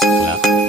แ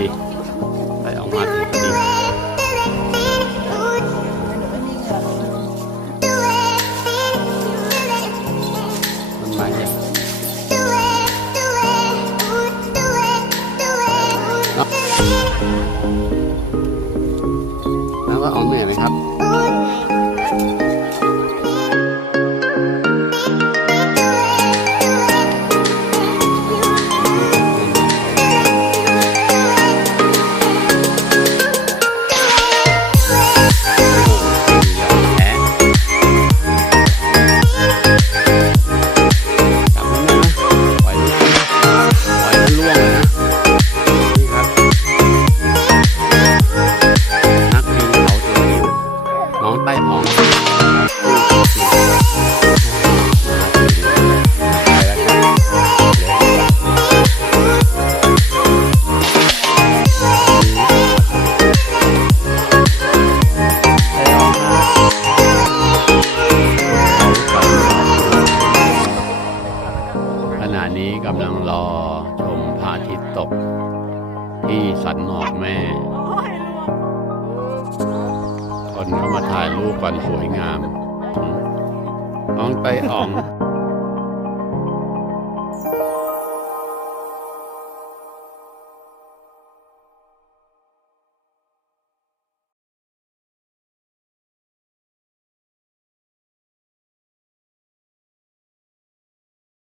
ดีได้ออกมาถึงพอดีต้นไม้เนี่ยแล้วก็ออกเหนื่อยเลยครับ นี้กำลังรอชมพระอาทิตย์ตก ที่สันหมอกแม่ คนเข้ามาถ่ายรูปกันสวยงามอืมน้องไตอ่อง